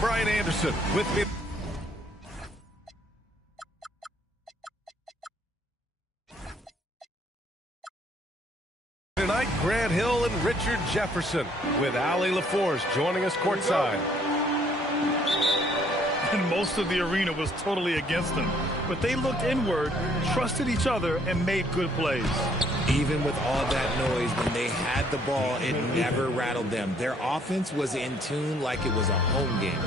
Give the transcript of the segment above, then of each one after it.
Brian Anderson with me tonight. Grant Hill and Richard Jefferson with Allie LaForce joining us courtside. And most of the arena was totally against them. But they looked inward, trusted each other, and made good plays. Even with all that noise, when they had the ball, it never rattled them. Their offense was in tune like it was a home game.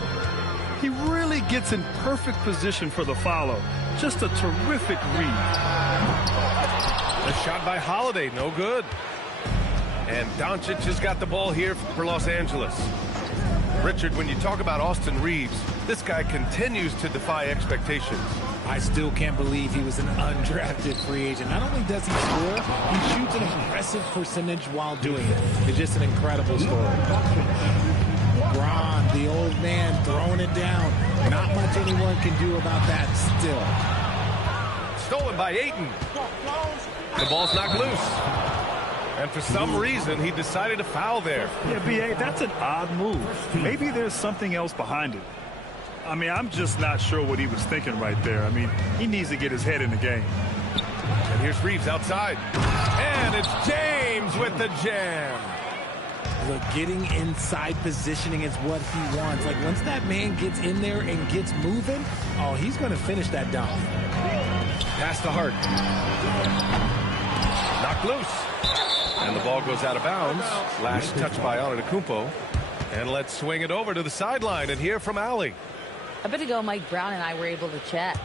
He really gets in perfect position for the follow. Just a terrific read. A shot by Holiday, no good. And Doncic has got the ball here for Los Angeles. Richard, when you talk about Austin Reeves, this guy continues to defy expectations. I still can't believe he was an undrafted free agent. Not only does he score, he shoots an impressive percentage while doing it. It's just an incredible story. LeBron, the old man, throwing it down. Not much anyone can do about that still. Stolen by Ayton. The ball's knocked loose. And for some reason, he decided to foul there. Yeah, B.A., that's an odd move. Maybe there's something else behind it. I mean, I'm just not sure what he was thinking right there. I mean, he needs to get his head in the game. And here's Reeves outside. And it's James with the jam. Look, getting inside positioning is what he wants. Like, once that man gets in there and gets moving, oh, he's going to finish that dunk. Pass to Hart. Knocked loose. And the ball goes out of bounds. Last touch by Antetokounmpo. And let's swing it over to the sideline and hear from Allie. A bit ago, Mike Brown and I were able to chat.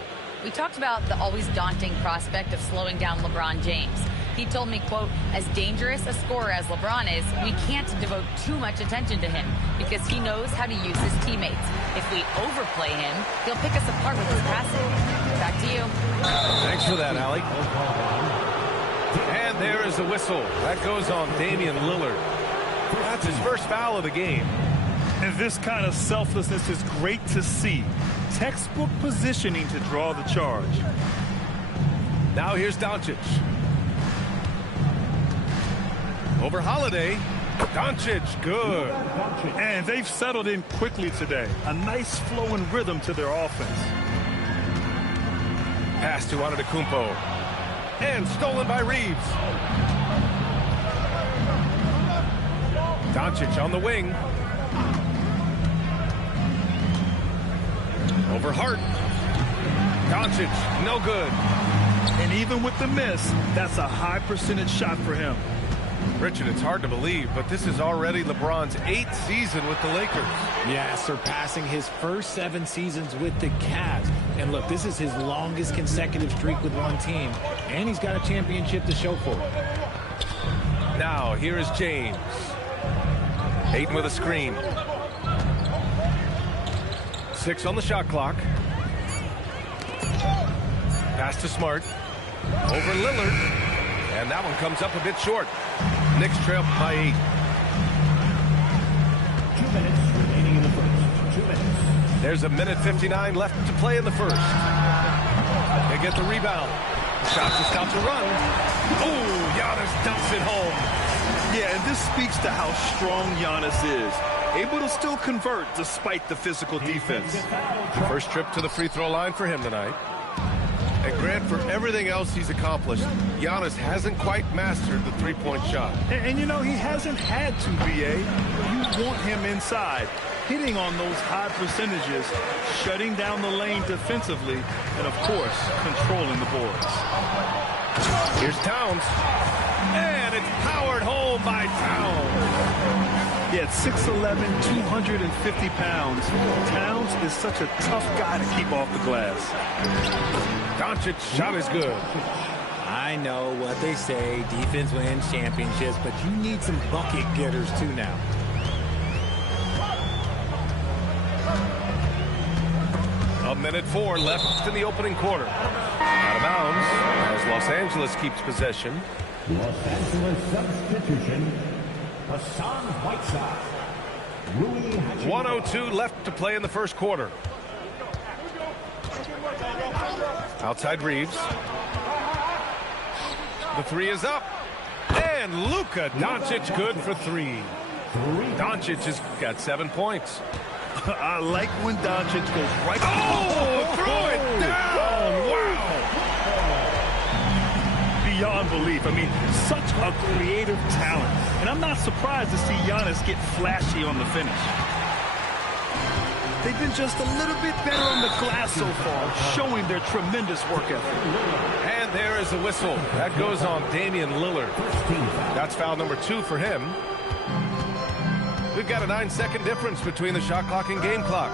We talked about the always daunting prospect of slowing down LeBron James. He told me, quote, as dangerous a scorer as LeBron is, we can't devote too much attention to him because he knows how to use his teammates. If we overplay him, he'll pick us apart with his passing. Back to you. Thanks for that, Allie. And there is a whistle. That goes on Damian Lillard. That's his first foul of the game. And this kind of selflessness is great to see. Textbook positioning to draw the charge. Now here's Doncic. Over Holiday. Doncic, good. And they've settled in quickly today. A nice flow and rhythm to their offense. Pass to Antetokounmpo. And stolen by Reeves. Doncic on the wing. Over Hart. Doncic, no good. And even with the miss, that's a high percentage shot for him. Richard, it's hard to believe, but this is already LeBron's 8th season with the Lakers. Yeah, surpassing his first 7 seasons with the Cavs. And look, this is his longest consecutive streak with one team. And he's got a championship to show for it. Now, here is James. Ayton with a screen. 6 on the shot clock. Pass to Smart. Over Lillard. And that one comes up a bit short. Knicks trail by 8. 2 minutes remaining in the first. 2 minutes. There's a minute 59 left to play in the first. They get the rebound. Shot to stop the run. Ooh, Giannis dumps it home. Yeah, and this speaks to how strong Giannis is. Able to still convert despite the physical defense. First trip to the free throw line for him tonight. And Grant, for everything else he's accomplished, Giannis hasn't quite mastered the three-point shot. And you know, he hasn't had to, B.A. You want him inside, hitting on those high percentages, shutting down the lane defensively, and, of course, controlling the boards. Here's Towns. And it's powered home by Towns. Yeah, at 6'11", 250 pounds, Towns is such a tough guy to keep off the glass. Doncic's shot is good. I know what they say, defense wins championships, but you need some bucket getters too now. A minute 4 left in the opening quarter. Out of bounds as Los Angeles keeps possession. Los Angeles substitution. Hassan Whiteside. 1:02 left to play in the first quarter. Outside Reeves. The 3 is up. And Luka Doncic good for 3. Doncic has got 7 points. I like when Doncic goes right. Oh, throw it down. Wow. Beyond belief. I mean, such a creative talent. And I'm not surprised to see Giannis get flashy on the finish. They've been just a little bit better on the glass so far, showing their tremendous work ethic. And there is a whistle. That goes on Damian Lillard. That's foul number 2 for him. We've got a 9-second difference between the shot clock and game clock.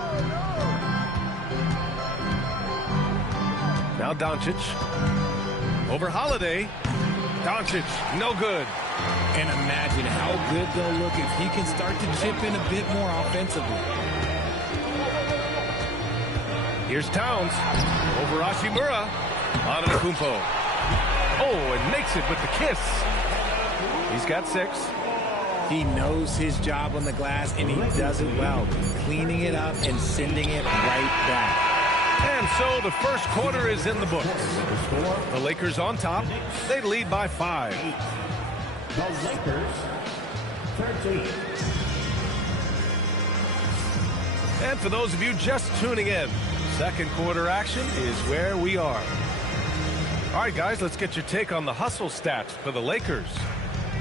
Now Doncic. Over Holiday. Doncic, no good. And imagine how good they'll look if he can start to chip in a bit more offensively. Here's Towns. Over Hachimura. Antetokounmpo. Oh, and makes it with the kiss. He's got 6. He knows his job on the glass, and he does it well, cleaning it up and sending it right back. And so the first quarter is in the books. The Lakers on top. They lead by 5. The Lakers, 13. And for those of you just tuning in, second quarter action is where we are. All right, guys, let's get your take on the hustle stats for the Lakers.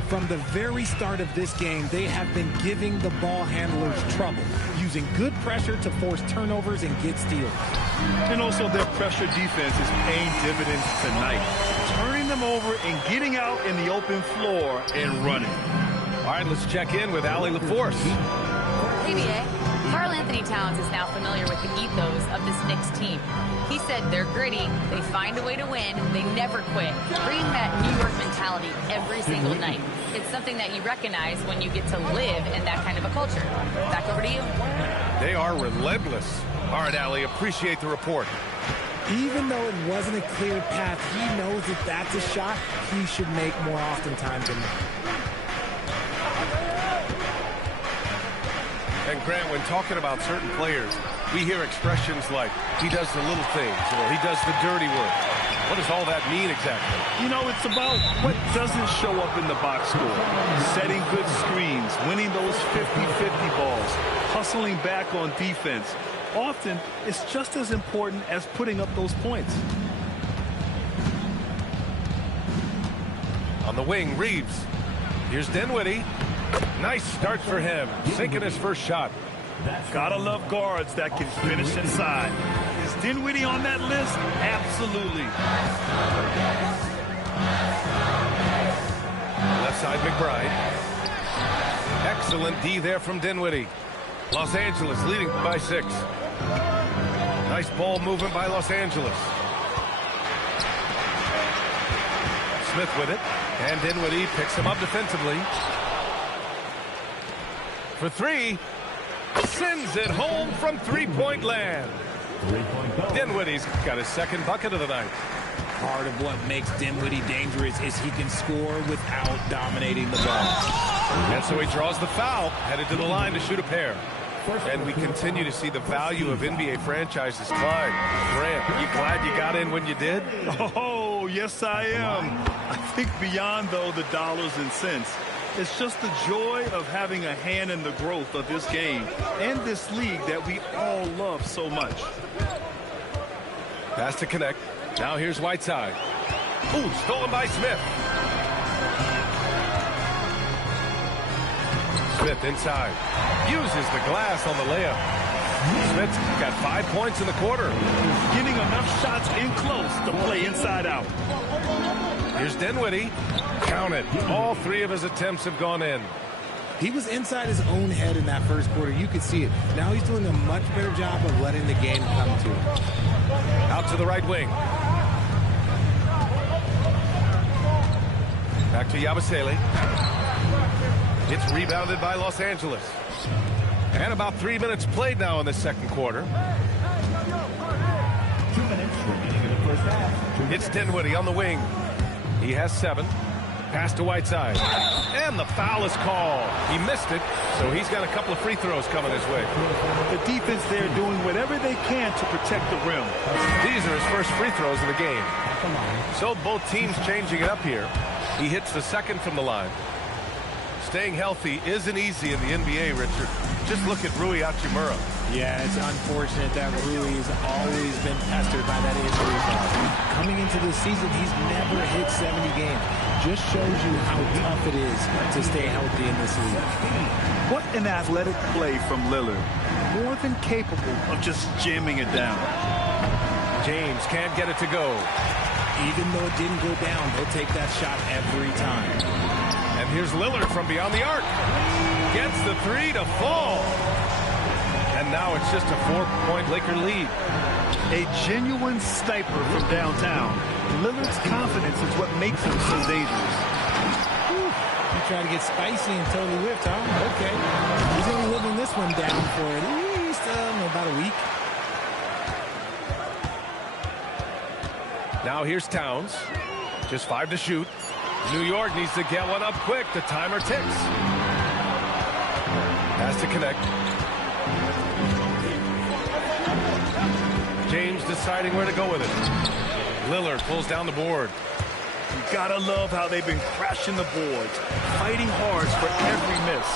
From the very start of this game, they have been giving the ball handlers trouble, using good pressure to force turnovers and get steals. And also their pressure defense is paying dividends tonight, turning them over and getting out in the open floor and running. All right, let's check in with Allie LaForce. Hey, BA. Karl Anthony Towns is now familiar with the ethos of this Knicks team. He said they're gritty, they find a way to win, they never quit, bringing that New York mentality every single night. It's something that you recognize when you get to live in that kind of a culture. Back over to you. They are relentless. All right, Allie, appreciate the report. Even though it wasn't a clear path, he knows that that's a shot he should make more oftentimes than not. And Grant, when talking about certain players, we hear expressions like, he does the little things, or he does the dirty work. What does all that mean exactly? You know, it's about what doesn't show up in the box score. Setting good screens, winning those 50-50 balls, hustling back on defense. Often, it's just as important as putting up those points. On the wing, Reeves. Here's Dinwiddie. Nice start for him, sinking his first shot. Gotta love guards that can finish inside. Is Dinwiddie on that list? Absolutely. Left side, McBride. Excellent D there from Dinwiddie. Los Angeles leading by 6. Nice ball movement by Los Angeles. Smith with it. And Dinwiddie picks him up defensively. For 3. Sends it home from three-point land. Dinwiddie's got his second bucket of the night. Part of what makes Dinwiddie dangerous is he can score without dominating the ball. And so he draws the foul, headed to the line to shoot a pair. And we continue to see the value of NBA franchises climb. Grant, you glad you got in when you did? Oh, yes, I am. I think beyond, though, the dollars and cents, it's just the joy of having a hand in the growth of this game and this league that we all love so much. Pass to connect. Now here's Whiteside. Ooh, stolen by Smith. Smith inside. Uses the glass on the layup. Smith's got 5 points in the quarter. Getting enough shots in close to play inside out. Here's Dinwiddie. Count it. All 3 of his attempts have gone in. He was inside his own head in that first quarter. You could see it. Now he's doing a much better job of letting the game come to him. Out to the right wing. Back to Yabusele. It's rebounded by Los Angeles. And about 3 minutes played now in the second quarter. 2 minutes remaining in the first half. It's Dinwiddie on the wing. He has 7. Pass to Whiteside. And the foul is called. He missed it, so he's got a couple of free throws coming his way. The defense there doing whatever they can to protect the rim. These are his first free throws of the game. So both teams changing it up here. He hits the second from the line. Staying healthy isn't easy in the NBA, Richard. Just look at Rui Hachimura. Yeah, it's unfortunate that Rui's always been pestered by that injury bug. Coming into this season, he's never hit 70 games. Just shows you how tough it is to stay healthy in this league. What an athletic play from Lillard. More than capable of just jamming it down. James can't get it to go. Even though it didn't go down, he'll take that shot every time. And here's Lillard from beyond the arc. Gets the three to fall. And now it's just a 4-point Laker lead. A genuine sniper from downtown. Lillard's confidence is what makes him so dangerous. You try to get spicy and totally whipped, huh? Okay. He's only living this one down for at least about a week. Now here's Towns. Just 5 to shoot. New York needs to get one up quick. The timer ticks. Has to connect. James deciding where to go with it. Lillard pulls down the board. You gotta love how they've been crashing the boards, fighting hard for every miss.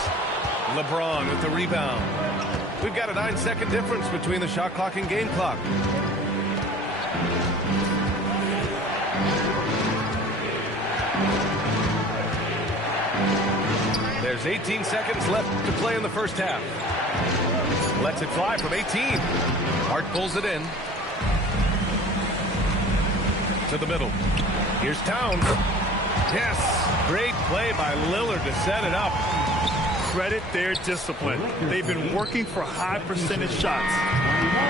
LeBron with the rebound. We've got a 9-second difference between the shot clock and game clock. There's 18 seconds left to play in the first half. Lets it fly from 18. Hart pulls it in. To the middle. Here's Towns. Yes, great play by Lillard to set it up. Credit their discipline. They've been working for high percentage shots.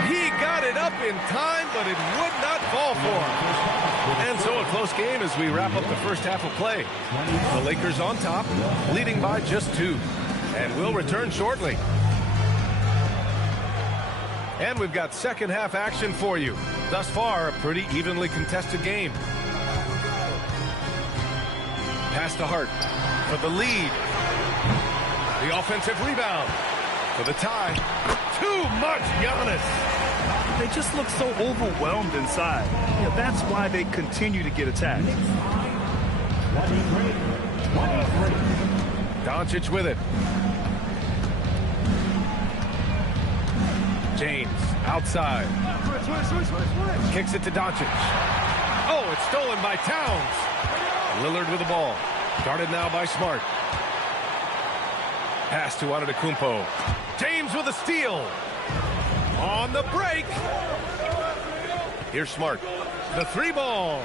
He got it up in time, but it would not fall for him. And so a close game as we wrap up the first half of play. The Lakers on top, leading by just 2. And we'll return shortly. And we've got second half action for you. Thus far, a pretty evenly contested game. Pass to Hart for the lead. The offensive rebound for the tie. Too much Giannis. They just look so overwhelmed inside. Yeah, that's why they continue to get attacked. 23. Doncic with it. James outside. Kicks it to Doncic. Oh, it's stolen by Towns. Lillard with the ball. Guarded now by Smart. Pass to Antetokounmpo. James with a steal. On the break. Here's Smart. The 3-ball.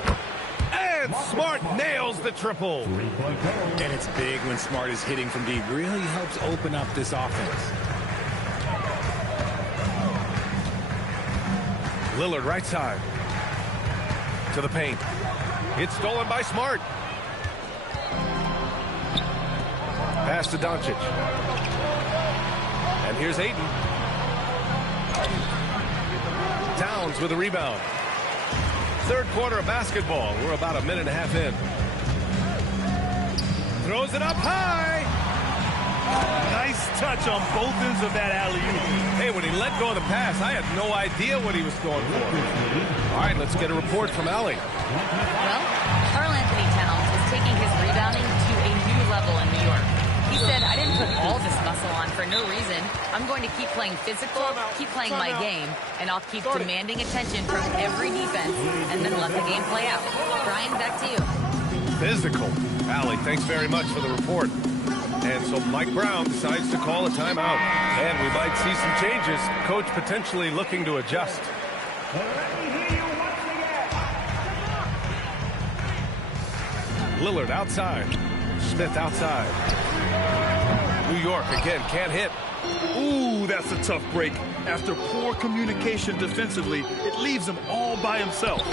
And Smart nails the triple. And it's big when Smart is hitting from deep. Really helps open up this offense. Lillard right side. To the paint. It's stolen by Smart. Pass to Doncic. And here's Ayton. Towns with a rebound. Third quarter of basketball. We're about a minute and a half in. Throws it up high. Nice touch on both ends of that alley-oop. Hey, when he let go of the pass, I had no idea what he was going for. All right, let's get a report from Allie. Well, Karl Anthony Towns is taking his rebounding to a new level in New York. He said, I didn't put all this muscle on for no reason. I'm going to keep playing physical, keep playing my game, and I'll keep demanding attention from every defense and then let the game play out. Brian, back to you. Physical. Allie, thanks very much for the report. And so Mike Brown decides to call a timeout. And we might see some changes. Coach potentially looking to adjust. Lillard outside. Smith outside. New York again can't hit. Ooh, that's a tough break. After poor communication defensively, it leaves him all by himself.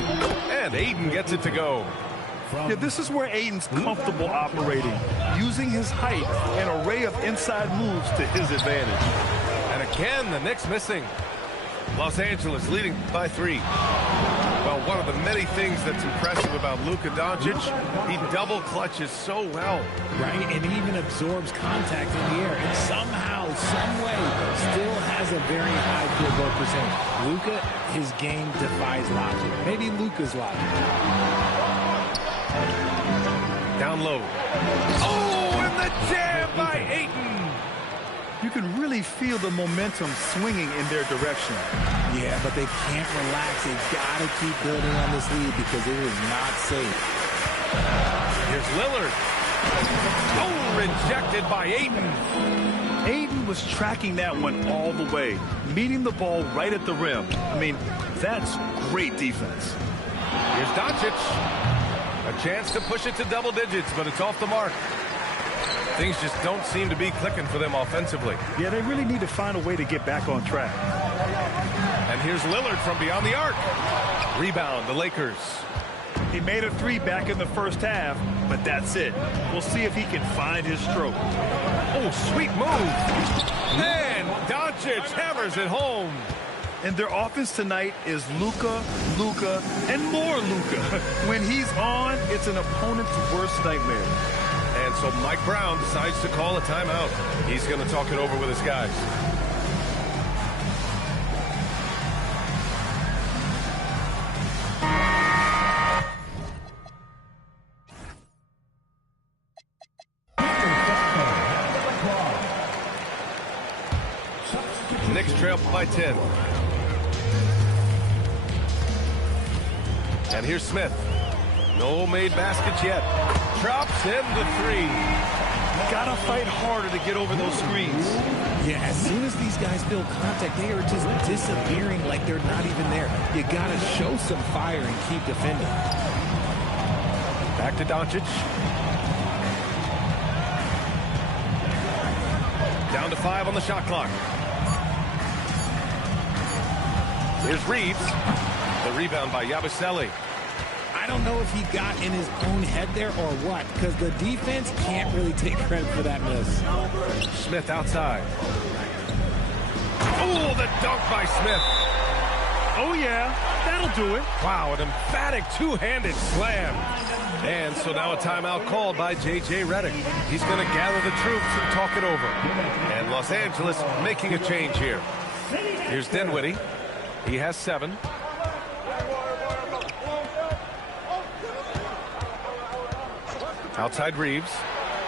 And Ayton gets it to go. Yeah, this is where Ayton's comfortable operating, using his height and array of inside moves to his advantage. And again, the Knicks missing. Los Angeles leading by 3. Well, one of the many things that's impressive about Luka Doncic, he double clutches so well. Right, and even absorbs contact in the air. And somehow, some way, still has a very high field goal percentage. Luka, his game defies logic. Maybe Luka's logic. Down low. Oh, and the jam by Ayton. You can really feel the momentum swinging in their direction. Yeah, but they can't relax. They've got to keep building on this lead because it is not safe. Here's Lillard. Oh, rejected by Ayton. Ayton was tracking that one all the way, meeting the ball right at the rim. I mean, that's great defense. Here's Doncic. A chance to push it to double digits, but it's off the mark. Things just don't seem to be clicking for them offensively. Yeah, they really need to find a way to get back on track. And here's Lillard from beyond the arc. Rebound, the Lakers. He made a three back in the first half, but that's it. We'll see if he can find his stroke. Oh, sweet move. And Doncic hammers it home. And their offense tonight is Luka, and more Luka. When he's on, it's an opponent's worst nightmare. And so Mike Brown decides to call a timeout. He's going to talk it over with his guys. Knicks trail by 10. And here's Smith. No made baskets yet. Drops in the three. Gotta fight harder to get over those screens. Yeah, as soon as these guys build contact, they are just disappearing like they're not even there. You gotta show some fire and keep defending. Back to Doncic. Down to 5 on the shot clock. Here's Reeves. The rebound by Yabusele. I don't know if he got in his own head there or what, because the defense can't really take credit for that miss. Smith outside. Oh, the dunk by Smith. Oh, yeah, that'll do it. Wow, an emphatic two-handed slam. And so now a timeout called by J.J. Redick. He's going to gather the troops and talk it over. And Los Angeles making a change here. Here's Dinwiddie. He has 7. Outside Reeves.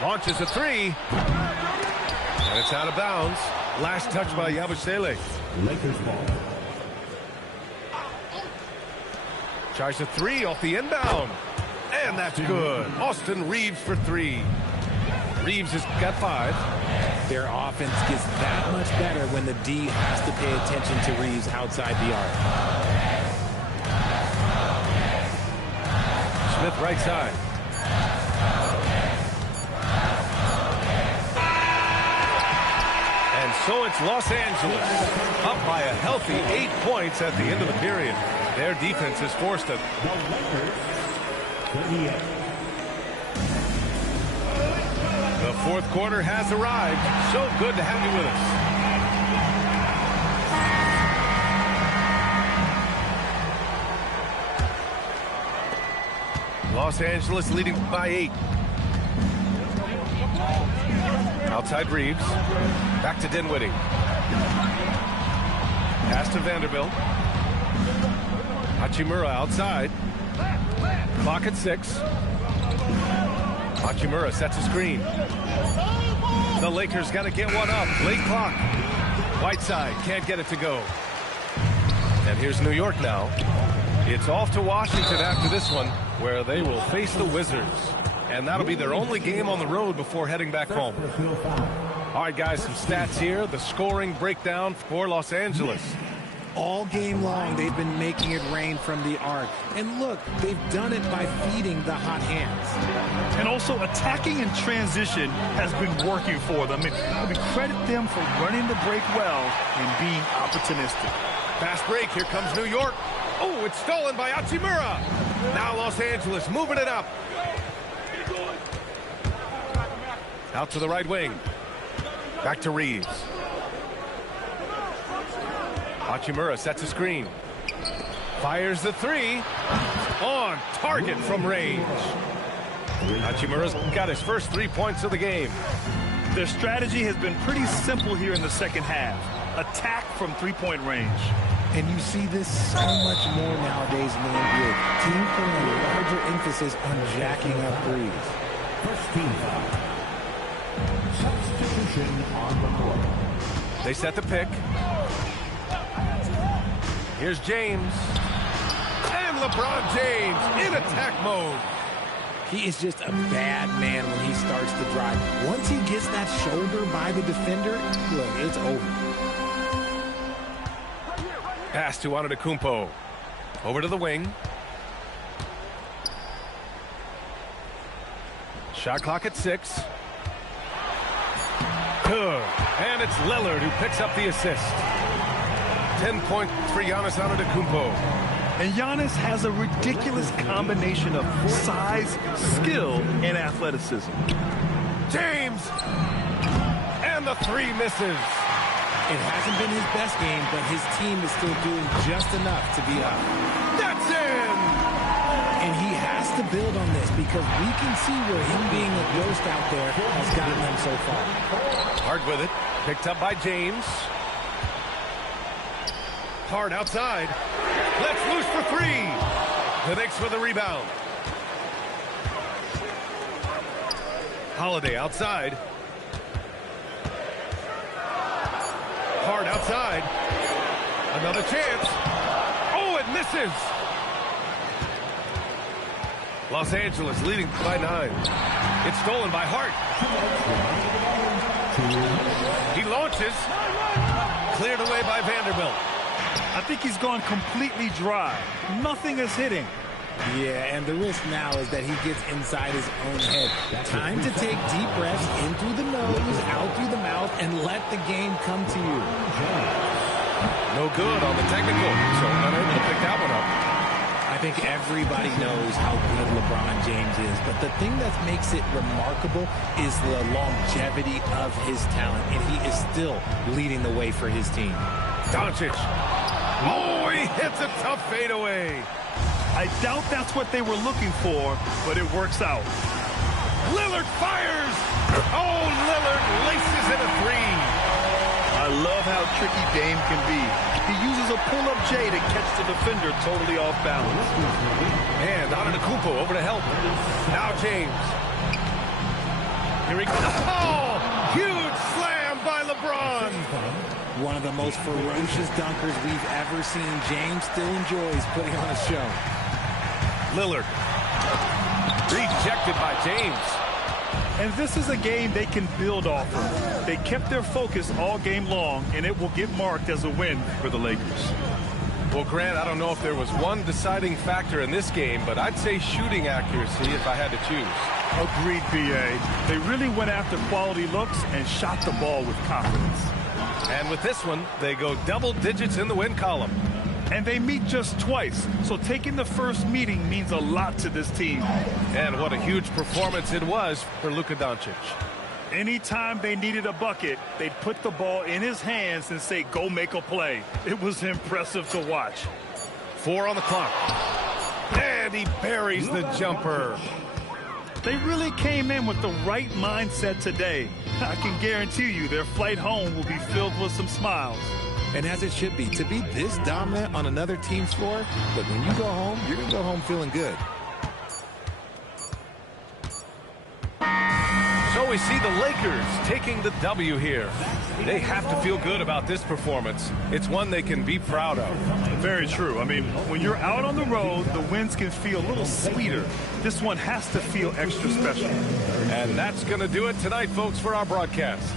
Launches a 3. And it's out of bounds. Last touch by Yabusele. Lakers ball. Tries a 3 off the inbound. And that's good. Austin Reeves for 3. Reeves has got 5. Their offense gets that much better when the D has to pay attention to Reeves outside the arc. Smith right side. And so it's Los Angeles up by a healthy 8 points at the end of the period. Their defense has forced it. The fourth quarter has arrived. So good to have you with us. Los Angeles leading by 8. Outside Reeves. Back to Dinwiddie. Pass to Vanderbilt. Hachimura outside. Clock at 6. Hachimura sets a screen. The Lakers got to get one up. Late clock. Whiteside can't get it to go. And here's New York now. It's off to Washington after this one, where they will face the Wizards. And that'll be their only game on the road before heading back home. All right, guys, some stats here. The scoring breakdown for Los Angeles. All game long, they've been making it rain from the arc. And look, they've done it by feeding the hot hands. And also attacking in transition has been working for them. I mean, credit them for running the break well and being opportunistic. Fast break. Here comes New York. Oh, it's stolen by Hachimura. Now Los Angeles moving it up. Out to the right wing. Back to Reeves. Hachimura sets a screen. Fires the 3. On target from range. Hachimura's got his first 3 points of the game. Their strategy has been pretty simple here in the second half. Attack from three-point range. And you see this so much more nowadays in the NBA. Teams putting a larger emphasis on jacking up threes. First team foul. Substitution on the court. They set the pick. Here's James. And LeBron James in attack mode. He is just a bad man when he starts to drive. Once he gets that shoulder by the defender, look, it's over. Pass to Antetokounmpo. Over to the wing. Shot clock at 6. Good. And it's Lillard who picks up the assist. 10 points for Giannis Antetokounmpo. And Giannis has a ridiculous combination of size, skill, and athleticism. James! And the 3 misses. It hasn't been his best game, but his team is still doing just enough to be up. That's in! And he has to build on this because we can see where him being a ghost out there has gotten them so far. Hard with it. Picked up by James. Hard outside. Let's loose for 3. The Knicks with a rebound. Holiday outside. Hard outside. Another chance. Oh, it misses. Los Angeles leading by 9. It's stolen by Hart. He launches. Cleared away by Vanderbilt. I think he's gone completely dry. Nothing is hitting. Yeah, and the risk now is that he gets inside his own head. Time to take deep breaths in through the nose, out through the mouth, and let the game come to you. No good on the technical, so unable to pick that one up. I think everybody knows how good LeBron James is, but the thing that makes it remarkable is the longevity of his talent, and he is still leading the way for his team. Doncic. Oh, he hits a tough fadeaway. I doubt that's what they were looking for, but it works out. Lillard fires. Oh, Lillard laces in a 3. I love how tricky Dame can be. He uses a pull-up J to catch the defender totally off balance. And Antetokounmpo over to help. Now James. Here he goes. Oh, huge slam by LeBron. One of the most ferocious dunkers we've ever seen. James still enjoys putting on a show. Lillard. Rejected by James. And this is a game they can build off of. They kept their focus all game long, and it will get marked as a win for the Lakers. Well, Grant, I don't know if there was one deciding factor in this game, but I'd say shooting accuracy if I had to choose. Agreed, B.A. They really went after quality looks and shot the ball with confidence. And with this one, they go double digits in the win column. And they meet just twice, so taking the first meeting means a lot to this team. And what a huge performance it was for Luka Doncic. Anytime they needed a bucket, they'd put the ball in his hands and say, go make a play. It was impressive to watch. 4 on the clock. And he buries the jumper. They really came in with the right mindset today. I can guarantee you their flight home will be filled with some smiles. And as it should be, to be this dominant on another team's floor, but when you go home, you're going to go home feeling good. So we see the Lakers taking the W here. They have to feel good about this performance. It's one they can be proud of. Very true. I mean, when you're out on the road, the wins can feel a little sweeter. This one has to feel extra special. And that's going to do it tonight, folks, for our broadcast.